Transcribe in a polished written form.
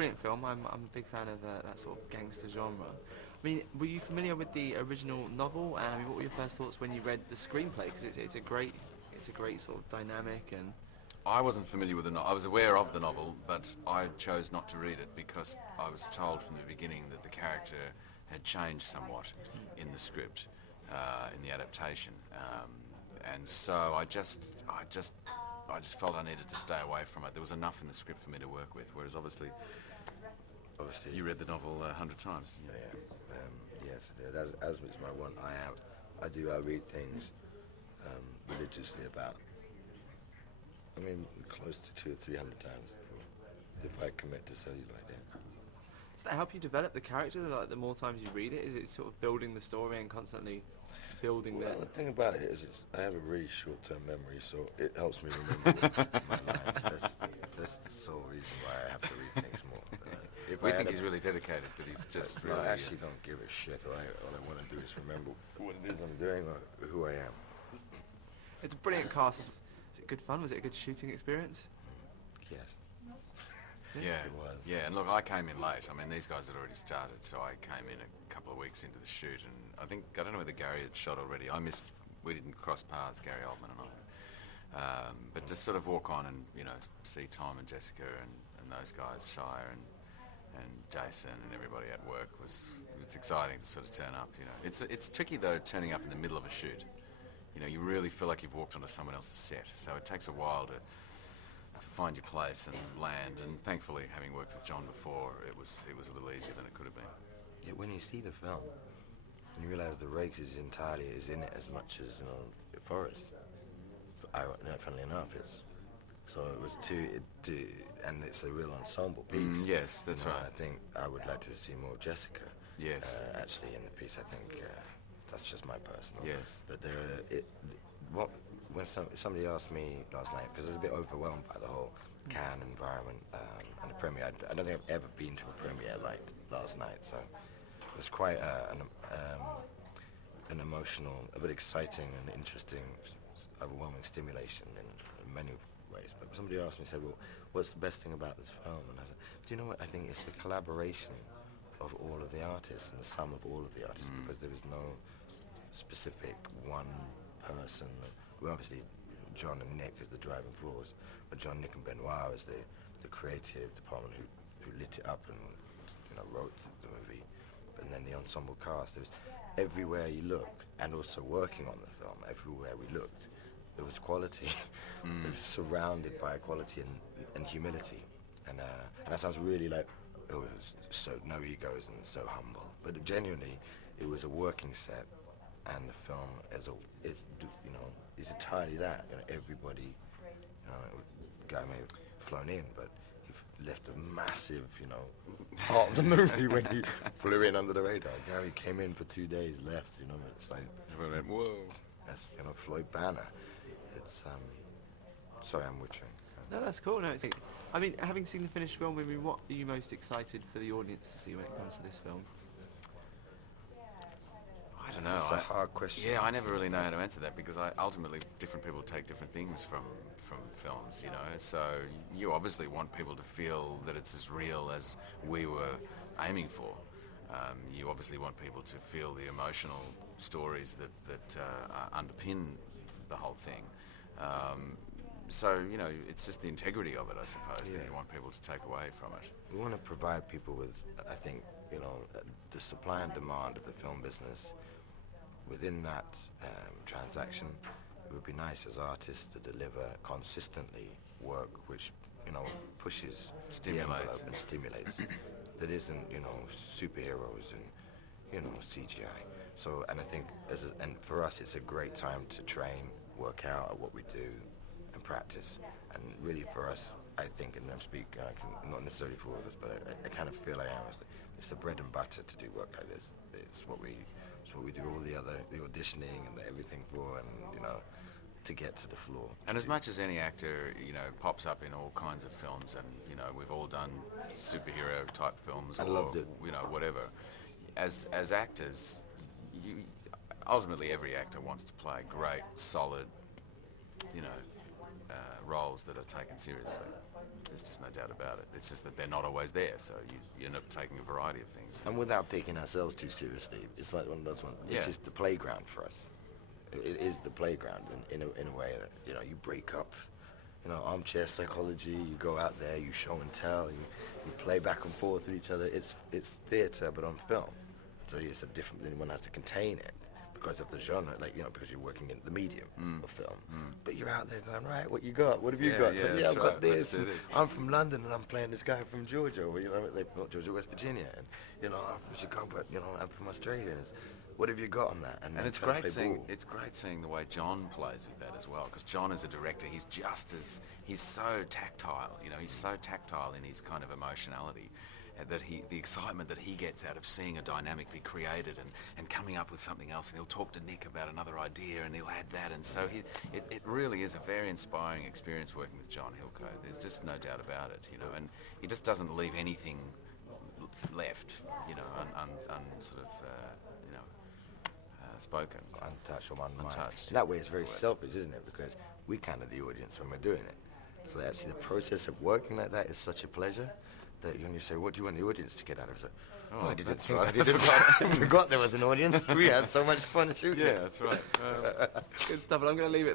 brilliant film. I'm a big fan of that sort of gangster genre. I mean, were you familiar with the original novel? And I mean, what were your first thoughts when you read the screenplay? Because it's a great sort of dynamic and. I wasn't familiar with the novel. I was aware of the novel, but I chose not to read it because I was told from the beginning that the character had changed somewhat in the script, in the adaptation, and so I just felt I needed to stay away from it. There was enough in the script for me to work with, whereas obviously you read the novel 100 times. Yes, I did. As is my one. I read things religiously about. I mean, close to 200 or 300 times if I commit to celluloid. Yeah. Does that help you develop the character? Like the more times you read it, is it sort of building the story and constantly building the thing about it is I have a really short-term memory, so it helps me remember my lines. That's the sole reason why I have to read things more. We think he's really dedicated, but he's just really... I actually don't give a shit. All I want to do is remember what it is I'm doing or who I am. It's a brilliant cast. Was it good fun? Was it a good shooting experience? Yes. Yeah, it was. Yeah, and look, I came in late. I mean, these guys had already started, so I came in a couple of weeks into the shoot, and I don't know whether Gary had shot already. We didn't cross paths, Gary Oldman and I. But to sort of walk on and, see Tom and Jessica and those guys, Shire and Jason and everybody at work was exciting to sort of turn up, It's tricky, though, turning up in the middle of a shoot. You really feel like you've walked onto someone else's set, so it takes a while to find your place and land, and thankfully, having worked with John before, it was a little easier than it could have been. Yeah, when you see the film, you realise the Rakes is in it as much as, Forrest. Funnily enough, so it was and it's a real ensemble piece. Yes, that's right. I think I would like to see more Jessica. Yes. Actually, in the piece, I think that's just my personal. Yes. But when somebody asked me last night, because I was a bit overwhelmed by the whole Cannes environment and the premiere. I don't think I've ever been to a premiere like last night, so it was quite an emotional, a bit exciting and interesting, overwhelming stimulation in many ways. But somebody asked me, said, well, what's the best thing about this film? And I said, do you know what? I think it's the collaboration of all of the artists and the sum of all of the artists, because there is no specific one person. Well, obviously, John and Nick is the driving force, but John, Nick, and Benoit is the creative department who lit it up and wrote the movie. And then the ensemble cast. There's everywhere you look, and also working on the film, everywhere we looked, there was quality. It was surrounded by quality and humility, and that sounds really like, it was so no egos and so humble. But genuinely, it was a working set, and the film is entirely that. Everybody, guy may have flown in, but he left a massive, part of the movie when he flew in under the radar. Gary came in for 2 days, left. It's like, whoa. That's Floyd Banner. It's sorry, I'm witching. No, that's cool. No, I mean, having seen the finished film, I mean, what are you most excited for the audience to see when it comes to this film? I don't know. It's a hard question. Yeah, I never really know how to answer that, because ultimately different people take different things from films, So you obviously want people to feel that it's as real as we were aiming for. You obviously want people to feel the emotional stories that underpin the whole thing. So, it's just the integrity of it, I suppose, that you want people to take away from it. We want to provide people with, I think, the supply and demand of the film business. Within that transaction, it would be nice as artists to deliver consistently work which, pushes Stimulates. and stimulates. That isn't, superheroes and, CGI. So, and I think, and for us, it's a great time to train, work out at what we do, and practice. And really, for us, I think, and I'm speaking, not necessarily for all of us, but I kind of feel I am. It's the bread and butter to do work like this. It's what we do all the auditioning and everything for, and to get to the floor. And as much as any actor, pops up in all kinds of films, and we've all done superhero type films, I loved it. Whatever. As actors, ultimately every actor wants to play great, solid, roles that are taken seriously. There's just no doubt about it. It's just that they're not always there, so you end up taking a variety of things. And without taking ourselves too seriously, it's like one of those ones. It's just the playground for us. It is the playground in a way that, you know, you break up, you know, armchair psychology. You go out there, you show and tell, you play back and forth with each other. It's theatre, but on film. So it's a different. Then one has to contain it because of the genre, like, you know, because you're working in the medium of film. But you're out there going, right, what you got? What have you got? So, I've got this. I'm from London and I'm playing this guy from Georgia, or, you know, not Georgia, West Virginia, and, you know, I'm from Chicago, but, you know, I'm from Australia. And what have you got on that? And it's great seeing the way John plays with that as well, because John as a director, he's so tactile, you know, he's so tactile in his kind of emotionality. That the excitement that he gets out of seeing a dynamic be created and coming up with something else, and he'll talk to Nick about another idea and he'll add that, and so it really is a very inspiring experience working with John Hillcoat. There's just no doubt about it, you know, and he just doesn't leave anything left, you know, spoken. Untouched or unmined. Untouched. In that way, it's very selfish, isn't it? Because we kind of the audience when we're doing it. So actually the process of working like that is such a pleasure. That when you say, what do you want the audience to get out of it? I didn't think, I forgot there was an audience. We had so much fun shooting. Yeah, that's right. Good stuff, and I'm going to leave it